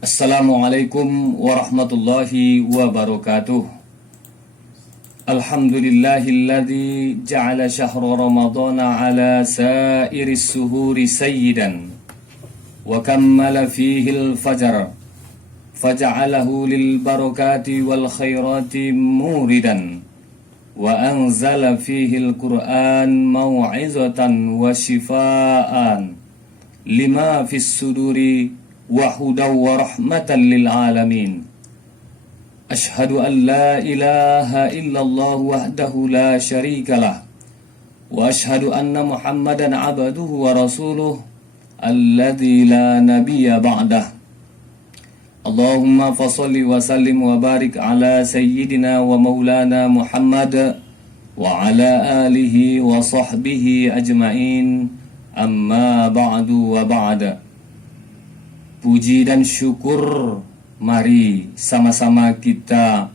Assalamualaikum warahmatullahi wabarakatuh. Alhamdulillahilladzi ja'ala syahra ramadana ala sairis suhuri sayyidan wa kammala fihi al-fajr faja'alahu lil barakati wal khairati muridan wa anzala fihi al-Qur'an mau'izatan wa shifaan lima fis suduri wa hudaw wa rahmatan lil alamin. Ashhadu an la ilaha illallah wahdahu la syarikalah wa ashhadu anna Muhammadan abduhu wa rasuluh alladzi la nabiyya ba'dah. Allahumma fasholli wa sallim wa barik ala sayyidina wa maulana Muhammad wa ala alihi wa sahbihi ajma'in. Amma ba'du wa ba'da. Puji dan syukur mari sama-sama kita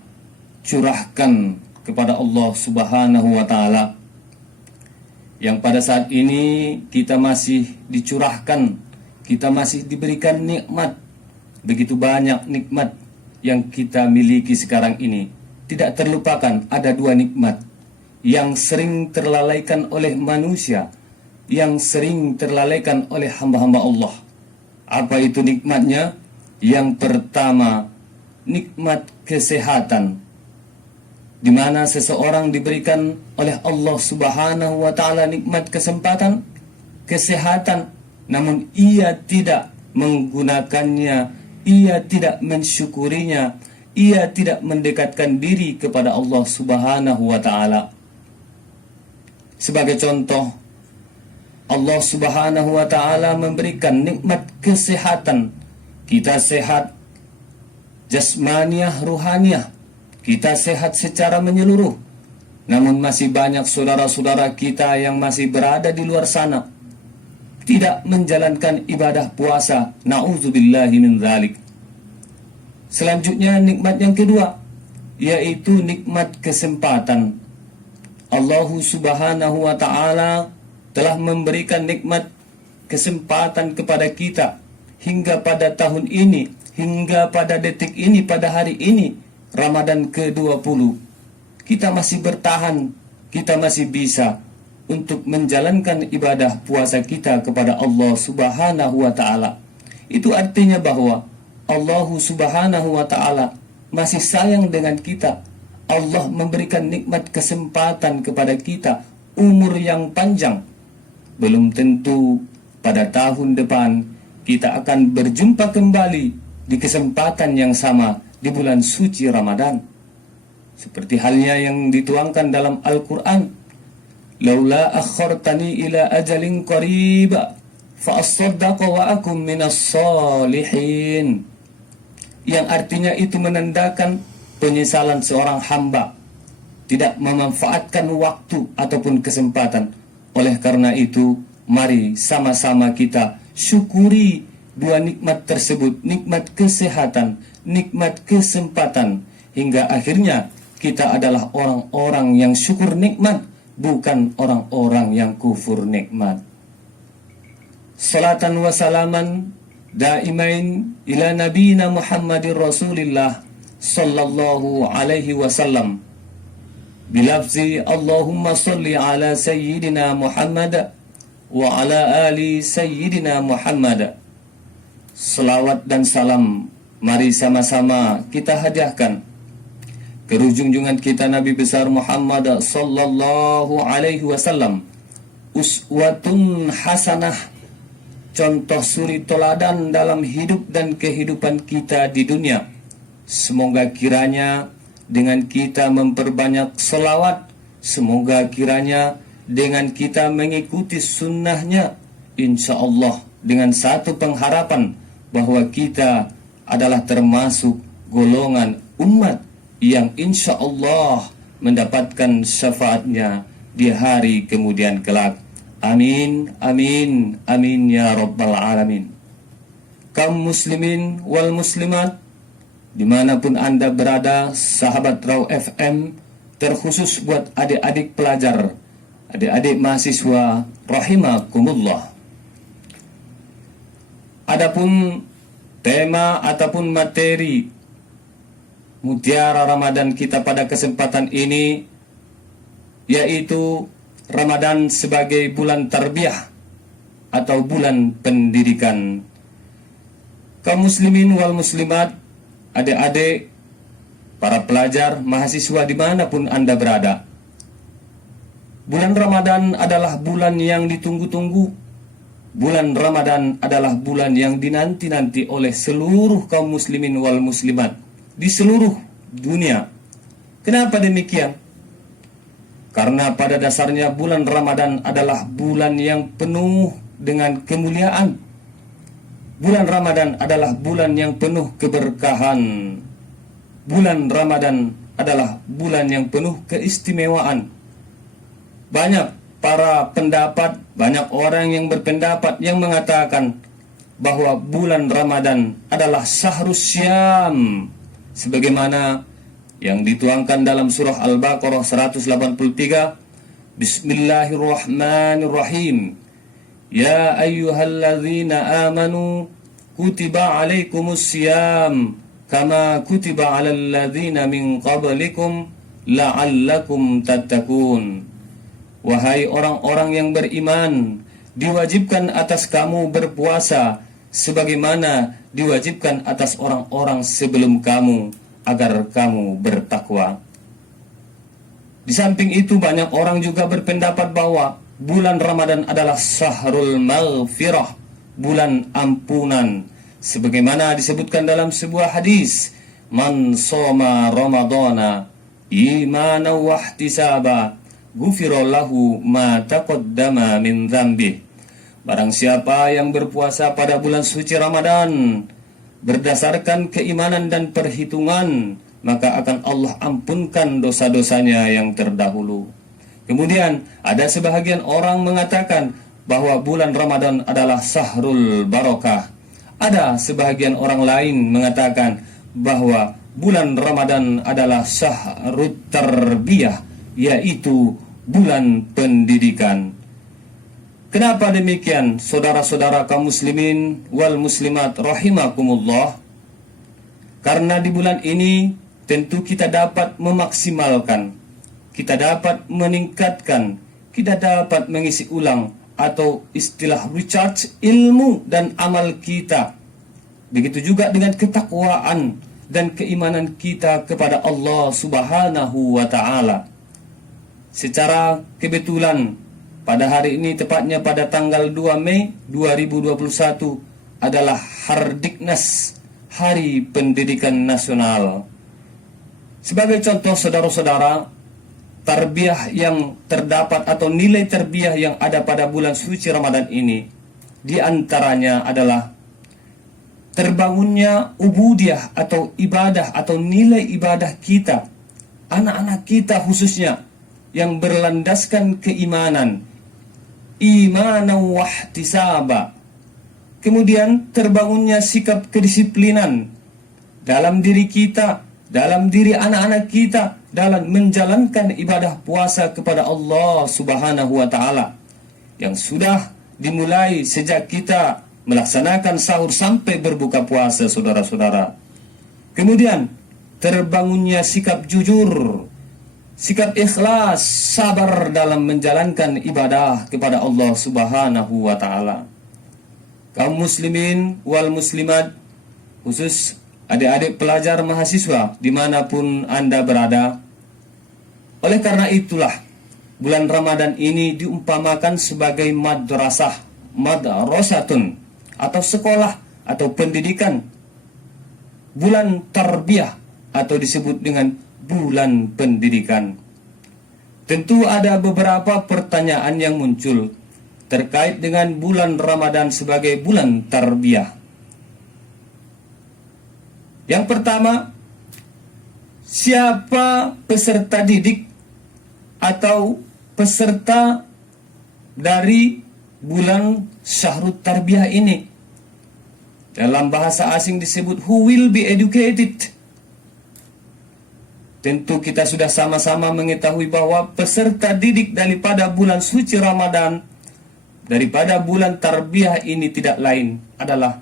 curahkan kepada Allah Subhanahu wa Ta'ala, yang pada saat ini kita masih dicurahkan, kita masih diberikan nikmat. Begitu banyak nikmat yang kita miliki sekarang ini. Tidak terlupakan ada dua nikmat yang sering terlalaikan oleh manusia, yang sering terlalaikan oleh hamba-hamba Allah. Apa itu nikmatnya? Yang pertama, nikmat kesehatan, di mana seseorang diberikan oleh Allah Subhanahu wa Ta'ala nikmat kesehatan, namun ia tidak menggunakannya, ia tidak mensyukurinya, ia tidak mendekatkan diri kepada Allah Subhanahu wa Ta'ala. Sebagai contoh, Allah Subhanahu wa Ta'ala memberikan nikmat kesehatan. Kita sehat jasmaniah, ruhaniah, kita sehat secara menyeluruh. Namun masih banyak saudara-saudara kita yang masih berada di luar sana, tidak menjalankan ibadah puasa. Na'udzubillahi min dzalik. Selanjutnya nikmat yang kedua, yaitu nikmat kesempatan. Allah Subhanahu wa Ta'ala telah memberikan nikmat kesempatan kepada kita hingga pada tahun ini, hingga pada detik ini, pada hari ini, Ramadan ke-20. Kita masih bertahan, kita masih bisa untuk menjalankan ibadah puasa kita kepada Allah Subhanahu wa Ta'ala. Itu artinya bahwa Allah Subhanahu wa Ta'ala masih sayang dengan kita. Allah memberikan nikmat kesempatan kepada kita, umur yang panjang. Belum tentu pada tahun depan kita akan berjumpa kembali di kesempatan yang sama di bulan suci Ramadan. Seperti halnya yang dituangkan dalam Al-Quran, laula akhartani ila ajalin qarib fa asaddaqa wa akum minas salihin, yang artinya itu menandakan penyesalan seorang hamba tidak memanfaatkan waktu ataupun kesempatan. Oleh karena itu, mari sama-sama kita syukuri dua nikmat tersebut, nikmat kesehatan, nikmat kesempatan, hingga akhirnya kita adalah orang-orang yang syukur nikmat, bukan orang-orang yang kufur nikmat. Salatan wa salaman daimain ila nabiyina Muhammadir Rasulillah sallallahu alaihi wasallam bilafzi Allahumma salli ala sayyidina Muhammad wa ala ali sayyidina Muhammad. Selawat dan salam mari sama-sama kita hadiahkan ke junjungan kita Nabi besar Muhammad sallallahu alaihi wasallam, uswatun hasanah, contoh suri teladan dalam hidup dan kehidupan kita di dunia. Semoga kiranya dengan kita memperbanyak selawat, semoga kiranya dengan kita mengikuti sunnahnya, insya Allah dengan satu pengharapan bahwa kita adalah termasuk golongan umat yang insya Allah mendapatkan syafaatnya di hari kemudian kelak. Amin, amin, amin ya rabbal alamin. Kaum muslimin wal muslimat dimanapun Anda berada, sahabat Raw FM, terkhusus buat adik-adik pelajar, adik-adik mahasiswa, rahimakumullah. Adapun tema ataupun materi Mutiara Ramadan kita pada kesempatan ini yaitu Ramadan sebagai bulan tarbiyah atau bulan pendidikan. Kaum muslimin wal muslimat, adik-adik, para pelajar, mahasiswa dimanapun Anda berada, bulan Ramadan adalah bulan yang ditunggu-tunggu. Bulan Ramadan adalah bulan yang dinanti-nanti oleh seluruh kaum muslimin wal muslimat di seluruh dunia. Kenapa demikian? Karena pada dasarnya bulan Ramadan adalah bulan yang penuh dengan kemuliaan. Bulan Ramadan adalah bulan yang penuh keberkahan. Bulan Ramadan adalah bulan yang penuh keistimewaan. Banyak para pendapat, banyak orang yang berpendapat yang mengatakan bahwa bulan Ramadan adalah syahrus syam, sebagaimana yang dituangkan dalam surah Al-Baqarah 183. Bismillahirrahmanirrahim. Ya ayyuhalladzina amanu kutiba alaikumus syiyam kama kutiba alal ladzina min qablikum la'allakum tattaqun. Wahai orang-orang yang beriman, diwajibkan atas kamu berpuasa sebagaimana diwajibkan atas orang-orang sebelum kamu agar kamu bertakwa. Di samping itu banyak orang juga berpendapat bahwa bulan Ramadan adalah syahrul maghfirah, bulan ampunan, sebagaimana disebutkan dalam sebuah hadis, man shoma ramadhana imanan wa ihtisaba ghufirallahu ma taqaddama min dzambi. Barang siapa yang berpuasa pada bulan suci Ramadan berdasarkan keimanan dan perhitungan, maka akan Allah ampunkan dosa-dosanya yang terdahulu. Kemudian ada sebahagian orang mengatakan bahwa bulan Ramadan adalah syahrul barokah. Ada sebahagian orang lain mengatakan bahwa bulan Ramadan adalah syahrut tarbiyah, yaitu bulan pendidikan. Kenapa demikian, saudara-saudara kaum muslimin wal muslimat rahimakumullah? Karena di bulan ini tentu kita dapat memaksimalkan, kita dapat meningkatkan, kita dapat mengisi ulang atau istilah recharge ilmu dan amal kita. Begitu juga dengan ketakwaan dan keimanan kita kepada Allah Subhanahu wa ta'ala. Secara kebetulan pada hari ini, tepatnya pada tanggal 2 Mei 2021 adalah Hardiknas, Hari Pendidikan Nasional. Sebagai contoh saudara-saudara, tarbiyah yang terdapat atau nilai tarbiyah yang ada pada bulan suci Ramadan ini, di antaranya adalah terbangunnya ubudiyah atau ibadah atau nilai ibadah kita, anak-anak kita khususnya, yang berlandaskan keimanan, imanan wa ihtisaba. Kemudian terbangunnya sikap kedisiplinan dalam diri kita, dalam diri anak-anak kita, dalam menjalankan ibadah puasa kepada Allah Subhanahu wa ta'ala, yang sudah dimulai sejak kita melaksanakan sahur sampai berbuka puasa, saudara-saudara. Kemudian terbangunnya sikap jujur, sikap ikhlas, sabar dalam menjalankan ibadah kepada Allah Subhanahu wa ta'ala. Kaum muslimin wal muslimat, khusus adik-adik pelajar mahasiswa dimanapun Anda berada, oleh karena itulah bulan Ramadan ini diumpamakan sebagai madrasatun atau sekolah atau pendidikan, bulan tarbiyah atau disebut dengan bulan pendidikan. Tentu ada beberapa pertanyaan yang muncul terkait dengan bulan Ramadan sebagai bulan tarbiyah. Yang pertama, siapa peserta didik atau peserta dari bulan syahrut tarbiyah ini? Dalam bahasa asing disebut who will be educated. Tentu kita sudah sama-sama mengetahui bahwa peserta didik daripada bulan suci Ramadan, daripada bulan tarbiyah ini tidak lain adalah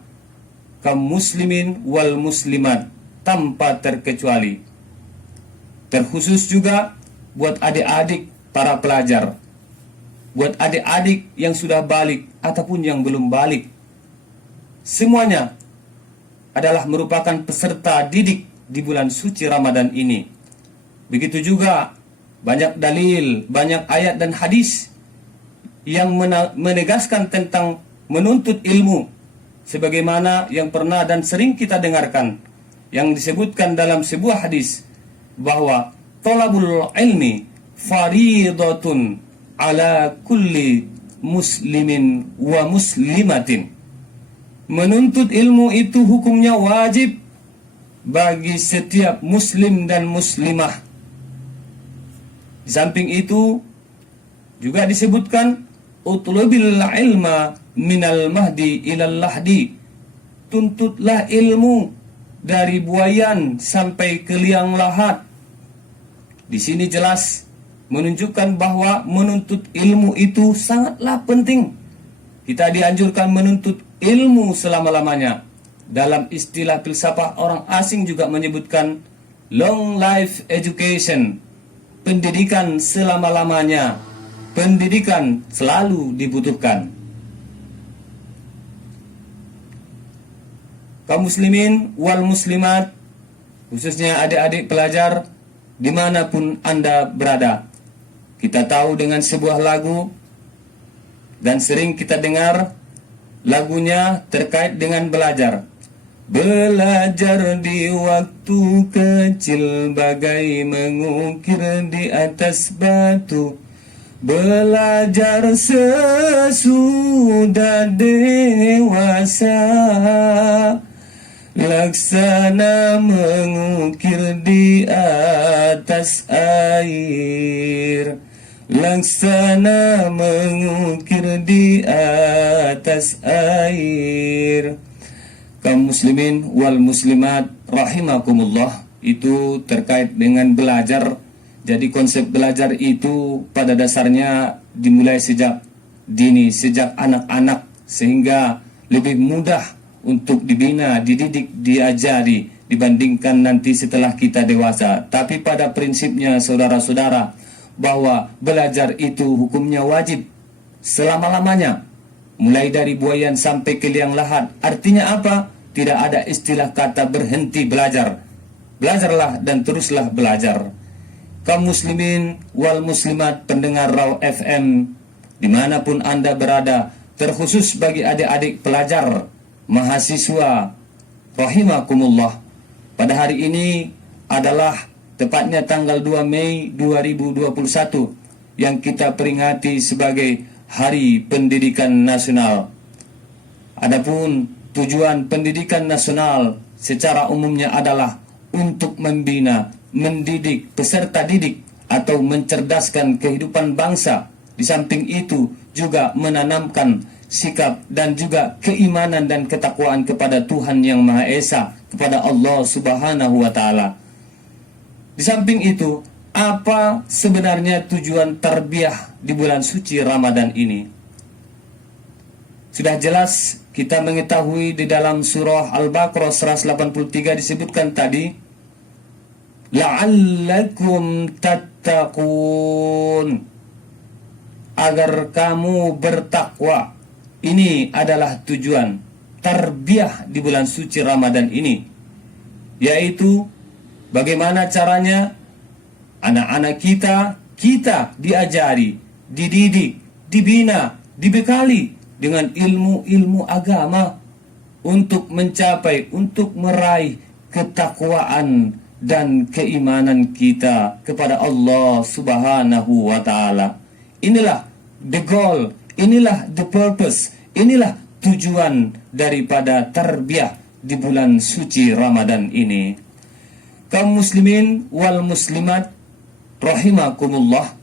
kaum muslimin wal muslimat tanpa terkecuali. Terkhusus juga buat adik-adik para pelajar, buat adik-adik yang sudah balik ataupun yang belum balik. Semuanya adalah merupakan peserta didik di bulan suci Ramadan ini. Begitu juga banyak dalil, banyak ayat dan hadis yang menegaskan tentang menuntut ilmu, sebagaimana yang pernah dan sering kita dengarkan yang disebutkan dalam sebuah hadis bahwa thalabul ilmi faridatun ala kulli muslimin wa muslimatin. Menuntut ilmu itu hukumnya wajib bagi setiap muslim dan muslimah. Di samping itu juga disebutkan utlubil ilma minal mahdi ilal lahdi. Tuntutlah ilmu dari buayan sampai ke liang lahat. Di sini jelas menunjukkan bahwa menuntut ilmu itu sangatlah penting. Kita dianjurkan menuntut ilmu selama-lamanya. Dalam istilah filsafat orang asing juga menyebutkan long life education, pendidikan selama-lamanya. Pendidikan selalu dibutuhkan. Kaum muslimin wal muslimat, khususnya adik-adik pelajar dimanapun Anda berada, kita tahu dengan sebuah lagu dan sering kita dengar lagunya terkait dengan belajar. Belajar di waktu kecil bagai mengukir di atas batu. Belajar sesudah dewasa, laksana mengukir di atas air. Laksana mengukir di atas air. Kaum muslimin wal muslimat rahimakumullah, itu terkait dengan belajar. Jadi konsep belajar itu pada dasarnya dimulai sejak dini, sejak anak-anak, sehingga lebih mudah untuk dibina, dididik, diajari dibandingkan nanti setelah kita dewasa. Tapi pada prinsipnya saudara-saudara, bahwa belajar itu hukumnya wajib selama-lamanya, mulai dari buayan sampai ke liang lahat. Artinya apa? Tidak ada istilah kata berhenti belajar. Belajarlah dan teruslah belajar. Kaum muslimin wal muslimat pendengar Raw FM dimanapun Anda berada, terkhusus bagi adik-adik pelajar, mahasiswa rahimakumullah, pada hari ini adalah tepatnya tanggal 2 Mei 2021 yang kita peringati sebagai Hari Pendidikan Nasional. Adapun tujuan pendidikan nasional secara umumnya adalah untuk membina, mendidik peserta didik atau mencerdaskan kehidupan bangsa. Di samping itu juga menanamkan sikap dan juga keimanan dan ketakwaan kepada Tuhan Yang Maha Esa, kepada Allah Subhanahu wa taala. Di samping itu, apa sebenarnya tujuan tarbiyah di bulan suci Ramadan ini? Sudah jelas kita mengetahui di dalam surah Al-Baqarah 183 disebutkan tadi, la'allakum tattaqun, agar kamu bertakwa. Ini adalah tujuan tarbiyah di bulan suci Ramadan ini, yaitu bagaimana caranya anak-anak kita diajari, dididik, dibina, dibekali dengan ilmu-ilmu agama untuk mencapai, untuk meraih ketakwaan dan keimanan kita kepada Allah Subhanahu wa taala. Inilah the goal, inilah the purpose, inilah tujuan daripada tarbiyah di bulan suci Ramadan ini. Kaum muslimin wal muslimat rahimakumullah.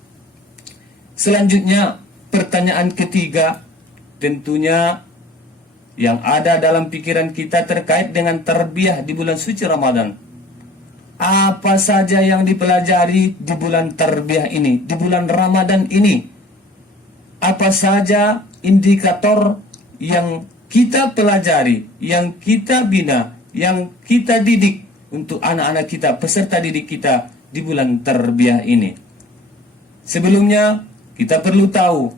Selanjutnya, pertanyaan ketiga tentunya yang ada dalam pikiran kita terkait dengan tarbiyah di bulan suci Ramadan. Apa saja yang dipelajari di bulan tarbiyah ini, di bulan Ramadan ini? Apa saja indikator yang kita pelajari, yang kita bina, yang kita didik untuk anak-anak kita, peserta didik kita di bulan Tarbiyah ini. Sebelumnya, kita perlu tahu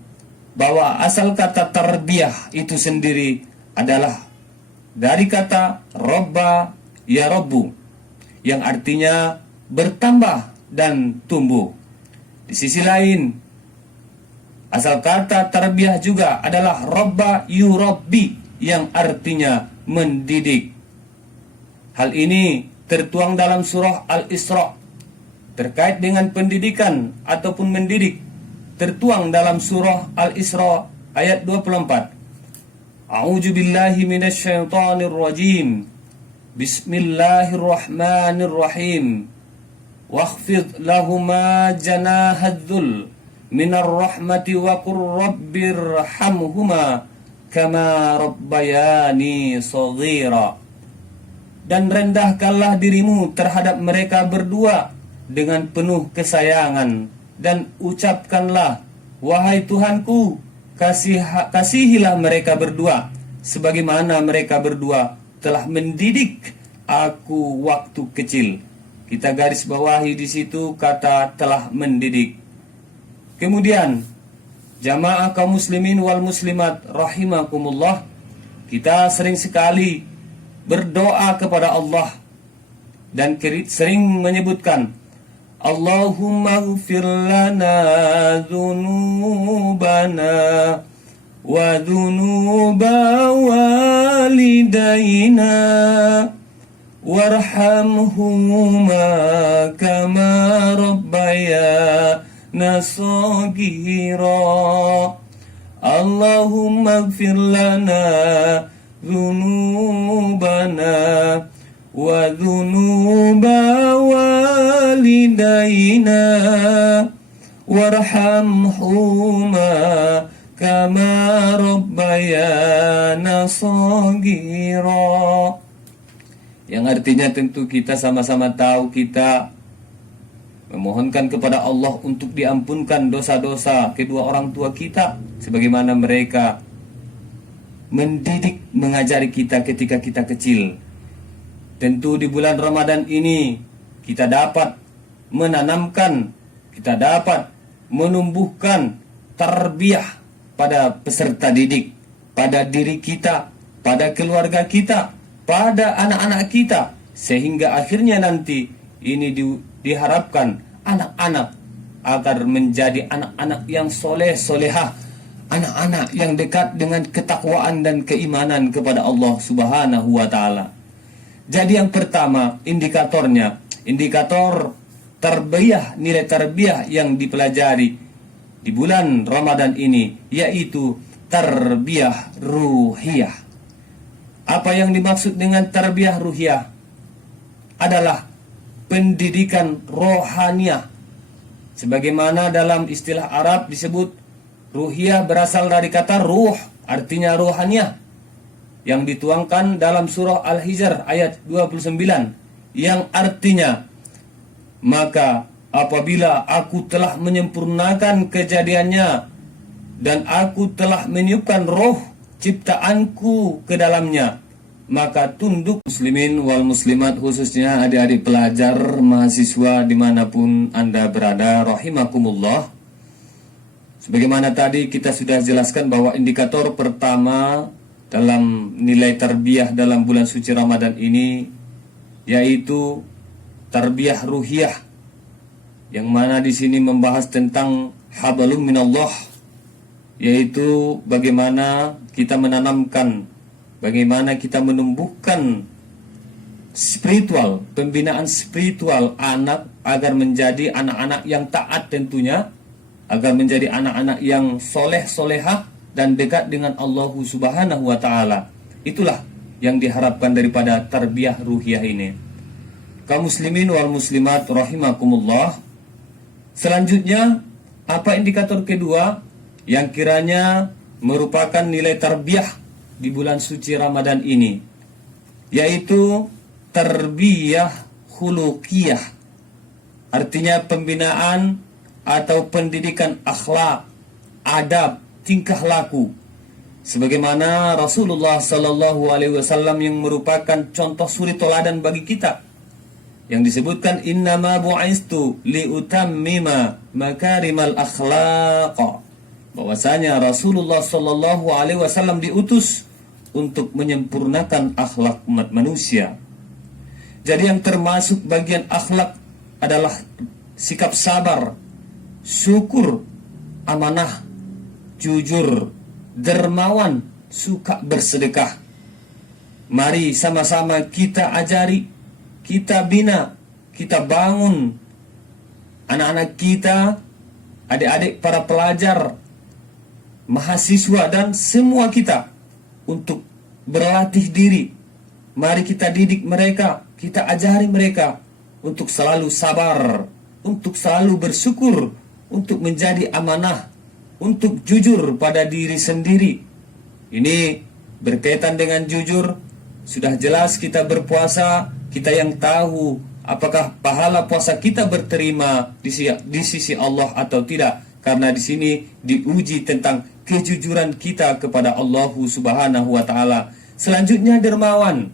bahwa asal kata tarbiyah itu sendiri adalah dari kata robba ya robbu, yang artinya bertambah dan tumbuh. Di sisi lain, asal kata tarbiyah juga adalah robba yurabbi, yang artinya mendidik. Hal ini tertuang dalam surah Al-Isra terkait dengan pendidikan ataupun mendidik, tertuang dalam surah Al-Isra ayat 24. A'udzu billahi minasyaitonir rajim. Bismillahirrahmanirrahim. Wakhfid lahuma janahadz-dzul minar rahmati wa qur rabbirhamhuma kama rabbayani shaghira. Dan rendahkanlah dirimu terhadap mereka berdua dengan penuh kesayangan, dan ucapkanlah, wahai Tuhanku, kasihilah mereka berdua sebagaimana mereka berdua telah mendidik aku waktu kecil. Kita garis bawahi di situ kata telah mendidik. Kemudian, jamaah kaum muslimin wal muslimat rahimakumullah, kita sering sekali berdoa kepada Allah dan sering menyebutkan Allahumma ighfir lana dzunubana wa dzunuba walidayna warhamhuma kama rabbayana shaghira. Allahumma ighfir lana dzunubana wa dzunuba walidayna warhamhuma kama rabbayana shaghira. Yang artinya tentu kita sama-sama tahu, kita memohonkan kepada Allah untuk diampunkan dosa-dosa kedua orang tua kita sebagaimana mereka mendidik, mengajari kita ketika kita kecil. Tentu di bulan Ramadan ini kita dapat menanamkan, kita dapat menumbuhkan tarbiyah pada peserta didik, pada diri kita, pada keluarga kita, pada anak-anak kita, sehingga akhirnya nanti ini diharapkan anak-anak agar menjadi anak-anak yang soleh solehah, anak-anak yang dekat dengan ketakwaan dan keimanan kepada Allah Subhanahu wa Ta'ala. Jadi yang pertama, indikator tarbiyah, nilai tarbiyah yang dipelajari di bulan Ramadan ini, yaitu tarbiyah ruhiyah. Apa yang dimaksud dengan tarbiyah ruhiyah? Adalah pendidikan rohaniah. Sebagaimana dalam istilah Arab disebut ruhiyah berasal dari kata ruh, artinya rohaniah, yang dituangkan dalam surah Al-Hijr ayat 29, yang artinya, maka apabila aku telah menyempurnakan kejadiannya dan aku telah meniupkan roh ciptaanku ke dalamnya, maka tunduk. Muslimin wal muslimat, khususnya adik-adik pelajar, mahasiswa dimanapun Anda berada, rahimakumullah. Sebagaimana tadi kita sudah jelaskan bahwa indikator pertama dalam nilai tarbiyah dalam bulan suci Ramadan ini yaitu tarbiyah ruhiyah, yang mana di sini membahas tentang hablum minallah, yaitu bagaimana kita menanamkan, bagaimana kita menumbuhkan spiritual, pembinaan spiritual anak agar menjadi anak-anak yang taat tentunya, agar menjadi anak-anak yang soleh solehah dan dekat dengan Allah Subhanahu wa Ta'ala. Itulah yang diharapkan daripada tarbiyah ruhiyah ini. Kaum muslimin wal muslimat rahimakumullah. Selanjutnya, apa indikator kedua yang kiranya merupakan nilai tarbiyah di bulan suci Ramadan ini? Yaitu tarbiyah khuluqiyah. Artinya pembinaan atau pendidikan akhlak, adab, tingkah laku Sebagaimana Rasulullah Sallallahu Alaihi Wasallam yang merupakan contoh suri toladan bagi kita, yang disebutkan innama bu'istu liutammima makarimal akhlaq, bahwasanya Rasulullah Sallallahu Alaihi Wasallam diutus untuk menyempurnakan akhlak umat manusia. Jadi yang termasuk bagian akhlak adalah sikap sabar, syukur, amanah, jujur, dermawan, suka bersedekah. Mari sama-sama kita ajari, kita bina, kita bangun anak-anak kita, adik-adik para pelajar, mahasiswa, dan semua kita untuk berlatih diri. Mari kita didik mereka, kita ajari mereka untuk selalu sabar, untuk selalu bersyukur, untuk menjadi amanah, untuk jujur pada diri sendiri. Ini berkaitan dengan jujur. Sudah jelas kita berpuasa, kita yang tahu apakah pahala puasa kita berterima di sisi Allah atau tidak. Karena di sini diuji tentang kejujuran kita kepada Allah Subhanahu wa taala. Selanjutnya dermawan,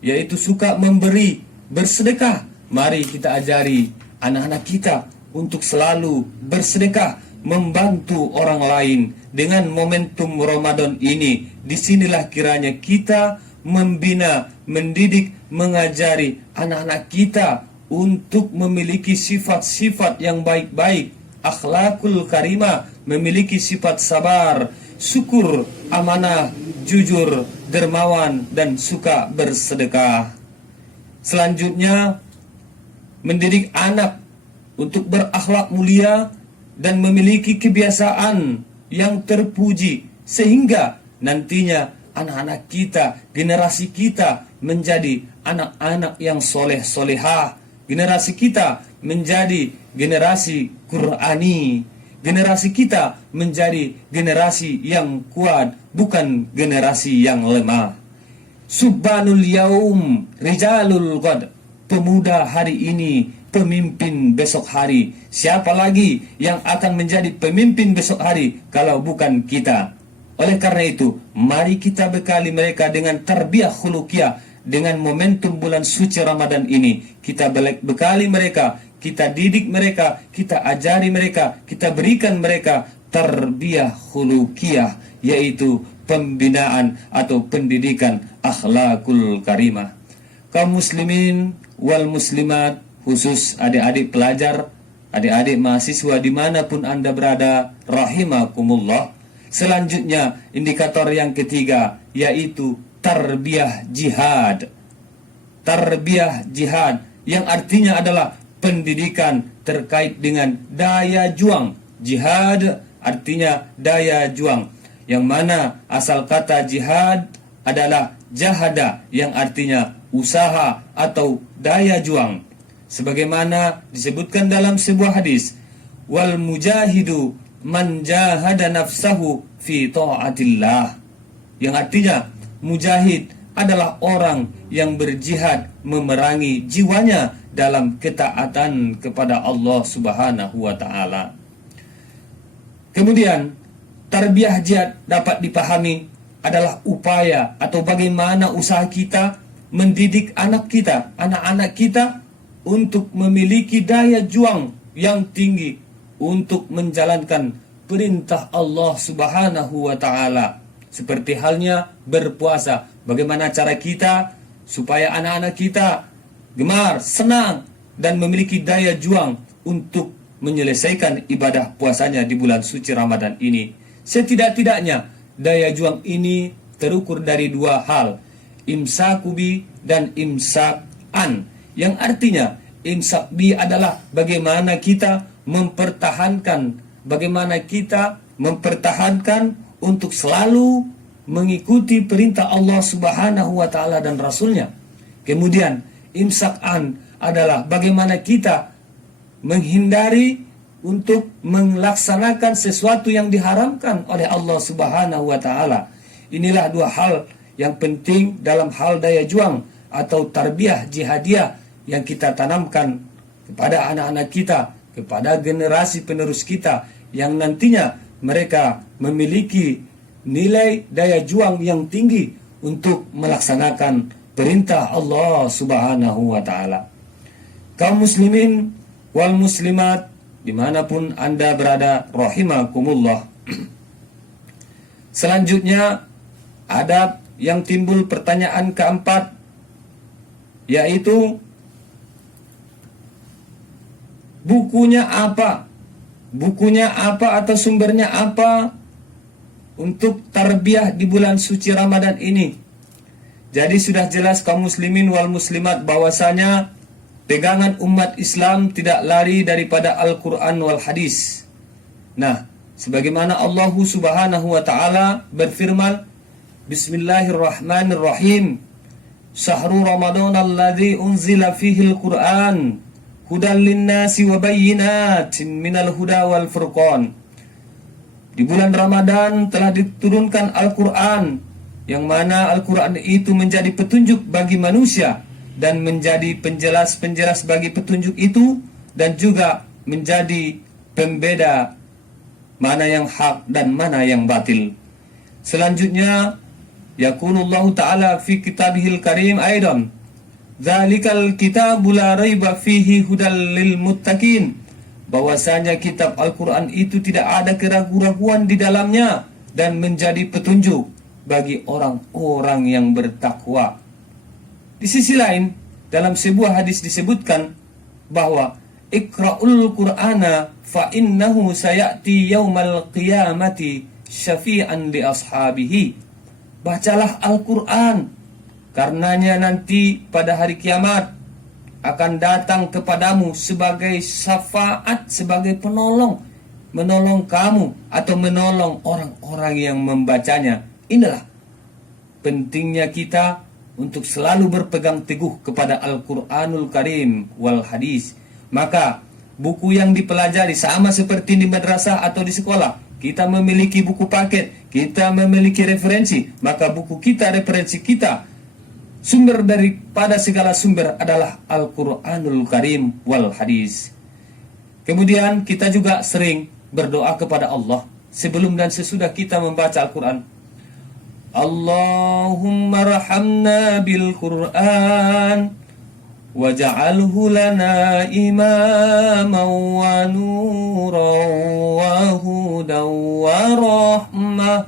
yaitu suka memberi, bersedekah. Mari kita ajari anak-anak kita untuk selalu bersedekah, membantu orang lain. Dengan momentum Ramadan ini, disinilah kiranya kita membina, mendidik, mengajari anak-anak kita untuk memiliki sifat-sifat yang baik-baik, akhlakul karimah, memiliki sifat sabar, syukur, amanah, jujur, dermawan, dan suka bersedekah. Selanjutnya, mendidik anak untuk berakhlak mulia dan memiliki kebiasaan yang terpuji, sehingga nantinya anak-anak kita, generasi kita menjadi anak-anak yang soleh-solehah. Generasi kita menjadi generasi Qur'ani. Generasi kita menjadi generasi yang kuat, bukan generasi yang lemah. Subhanul yaum, rijalul qad. Pemuda hari ini, pemimpin besok hari. Siapa lagi yang akan menjadi pemimpin besok hari kalau bukan kita? Oleh karena itu, mari kita bekali mereka dengan tarbiyah khuluqiyah. Dengan momentum bulan suci Ramadan ini, kita bekali mereka, kita didik mereka, kita ajari mereka, kita berikan mereka tarbiyah khuluqiyah, yaitu pembinaan atau pendidikan akhlakul karimah. Kaum muslimin wal muslimat, khusus adik-adik pelajar, adik-adik mahasiswa dimanapun Anda berada, rahimakumullah. Selanjutnya, indikator yang ketiga, yaitu tarbiyah jihad. Tarbiyah jihad, yang artinya adalah pendidikan terkait dengan daya juang. Jihad artinya daya juang, yang mana asal kata jihad adalah jahada, yang artinya usaha atau daya juang. Sebagaimana disebutkan dalam sebuah hadis, wal mujahidu man jahada nafsahu fi ta'atillah, yang artinya mujahid adalah orang yang berjihad memerangi jiwanya dalam ketaatan kepada Allah Subhanahu wa taala. Kemudian tarbiyah jihad dapat dipahami adalah upaya atau bagaimana usaha kita mendidik anak kita, anak-anak kita untuk memiliki daya juang yang tinggi untuk menjalankan perintah Allah Subhanahu wa taala. Seperti halnya berpuasa. Bagaimana cara kita supaya anak-anak kita gemar, senang, dan memiliki daya juang untuk menyelesaikan ibadah puasanya di bulan suci Ramadan ini. Setidak-tidaknya daya juang ini terukur dari dua hal, imsak bi dan imsak an, yang artinya imsak bi adalah bagaimana kita mempertahankan untuk selalu mengikuti perintah Allah Subhanahu wa taala dan Rasulnya. Kemudian imsak an adalah bagaimana kita menghindari untuk melaksanakan sesuatu yang diharamkan oleh Allah Subhanahu wa taala. Inilah dua hal yang penting dalam hal daya juang atau tarbiyah jihadiyah yang kita tanamkan kepada anak-anak kita, kepada generasi penerus kita, yang nantinya mereka memiliki nilai daya juang yang tinggi untuk melaksanakan perintah Allah Subhanahu wa Ta'ala. Kaum muslimin wal muslimat dimanapun Anda berada, rahimakumullah. Selanjutnya ada yang timbul pertanyaan keempat, yaitu bukunya apa? Bukunya apa atau sumbernya apa untuk tarbiyah di bulan suci Ramadan ini? Jadi sudah jelas kaum muslimin wal muslimat bahwasanya pegangan umat Islam tidak lari daripada Al-Quran wal Hadis. Nah, sebagaimana Allah Subhanahu wa Ta'ala berfirman, Bismillahirrahmanirrahim, Syahrul Ramadan alladzi unzila fihi al-Quran hudan linnasi wa bayyinatin minal huda wal furqan. Di bulan Ramadan telah diturunkan Al-Quran, yang mana Al-Quran itu menjadi petunjuk bagi manusia dan menjadi penjelas-penjelas bagi petunjuk itu, dan juga menjadi pembeda mana yang hak dan mana yang batil. Selanjutnya, yaqulullahu ta'ala fi kitabihil karim aidan, Zalikal kitabu la raiba fihi hudal lil muttaqin. Bahwasanya kitab Al-Quran itu tidak ada keraguan-raguan di dalamnya dan menjadi petunjuk bagi orang-orang yang bertakwa. Di sisi lain, dalam sebuah hadis disebutkan bahwa Iqra'ul Qur'ana fa innahu sayati yaumal qiyamati syafi'an li ashabihi. Bacalah Al-Quran, karenanya nanti pada hari kiamat akan datang kepadamu sebagai syafaat, sebagai penolong, menolong kamu atau menolong orang-orang yang membacanya. Inilah pentingnya kita untuk selalu berpegang teguh kepada Al-Quranul Karim wal Hadis. Maka buku yang dipelajari sama seperti di madrasah atau di sekolah, kita memiliki buku paket, kita memiliki referensi, maka buku kita, referensi kita, sumber daripada segala sumber adalah Al-Quranul Karim wal Hadis. Kemudian kita juga sering berdoa kepada Allah sebelum dan sesudah kita membaca Al-Quran. Allahumma rahamna bil Quran waj'alhu lana imaman wa nuran wa hudan wa rahmah.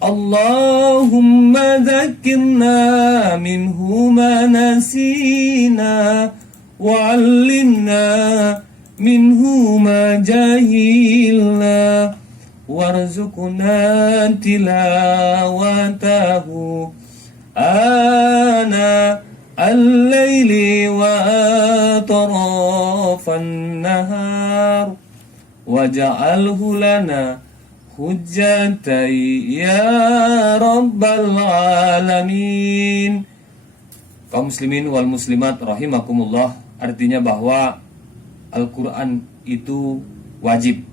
Allahumma dhakkirna minhu ma nasina wa 'allimna minhu ma jahilna warzuqna tilawatahu ana al-laili wa atrafan nahar waj'alhu lana hujjatai ya rabbal alamin. Kaum muslimin wal muslimat rahimakumullah, artinya bahwa Al-Quran itu wajib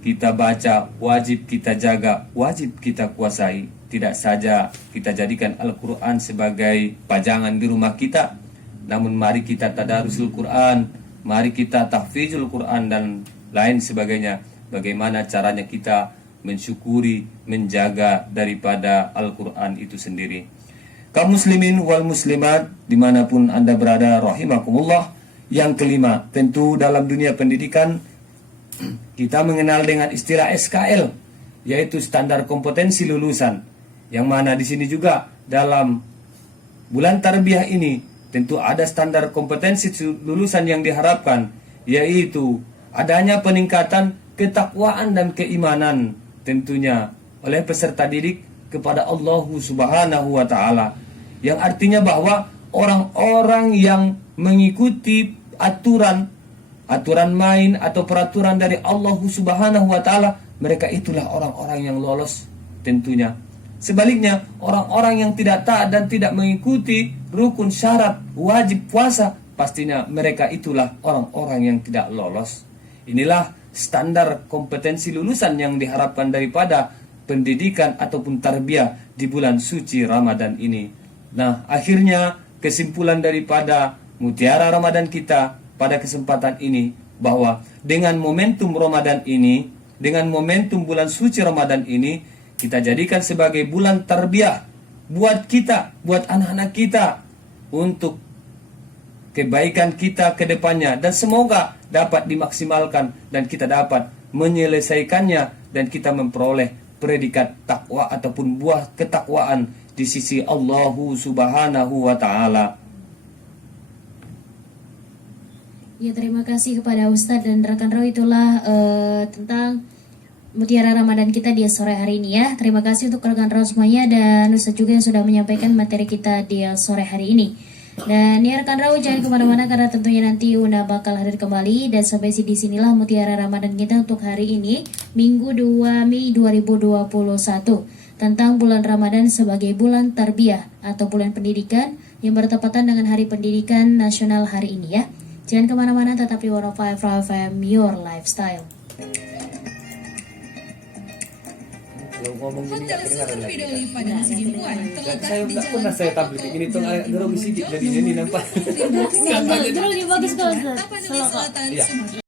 kita baca, wajib kita jaga, wajib kita kuasai. Tidak saja kita jadikan Al-Quran sebagai pajangan di rumah kita, namun mari kita tadarusul Quran, mari kita tahfizul Quran dan lain sebagainya. Bagaimana caranya kita mensyukuri, menjaga daripada Al-Quran itu sendiri. Kaum muslimin wal muslimat dimanapun Anda berada, rahimakumullah. Yang kelima, tentu dalam dunia pendidikan kita mengenal dengan istilah SKL, yaitu standar kompetensi lulusan, yang mana di sini juga dalam bulan tarbiyah ini tentu ada standar kompetensi lulusan yang diharapkan, yaitu adanya peningkatan ketakwaan dan keimanan tentunya oleh peserta didik kepada Allah Subhanahu wa Ta'ala, yang artinya bahwa orang-orang yang mengikuti aturan main atau peraturan dari Allah Subhanahu wa Ta'ala, mereka itulah orang-orang yang lolos tentunya. Sebaliknya, orang-orang yang tidak taat dan tidak mengikuti rukun syarat wajib puasa, pastinya mereka itulah orang-orang yang tidak lolos. Inilah standar kompetensi lulusan yang diharapkan daripada pendidikan ataupun tarbiyah di bulan suci Ramadan ini. Nah, akhirnya kesimpulan daripada Mutiara Ramadan kita pada kesempatan ini, bahwa dengan momentum Ramadan ini, dengan momentum bulan suci Ramadan ini, kita jadikan sebagai bulan tarbiyah buat kita, buat anak-anak kita, untuk kebaikan kita ke depannya, dan semoga dapat dimaksimalkan dan kita dapat menyelesaikannya dan kita memperoleh predikat takwa ataupun buah ketakwaan di sisi Allah Subhanahu wa taala. Ya, terima kasih kepada Ustadz dan rekan Raw. Itulah tentang Mutiara Ramadan kita di sore hari ini ya. Terima kasih untuk rekan Raw semuanya dan Ustadz juga yang sudah menyampaikan materi kita di sore hari ini. Dan ya rekan Raw, jangan kemana-mana karena tentunya nanti Una bakal hadir kembali. Dan sampai di sinilah Mutiara Ramadan kita untuk hari ini, Minggu 2 Mei 2021, tentang bulan Ramadan sebagai bulan tarbiyah atau bulan pendidikan yang bertepatan dengan Hari Pendidikan Nasional hari ini ya. Jangan kemana-mana, tetap di 105 FM Your Lifestyle. Kalau ngomong gini Hotel Super Bidoli Padang Sidimpuan terletak saya di nggak Jalan pernah saya tampil ini tuh dorong sedikit jadi ini nampak. Terus bagus kok Ustadz. Tapanuli Selatan, Iya. Sumatera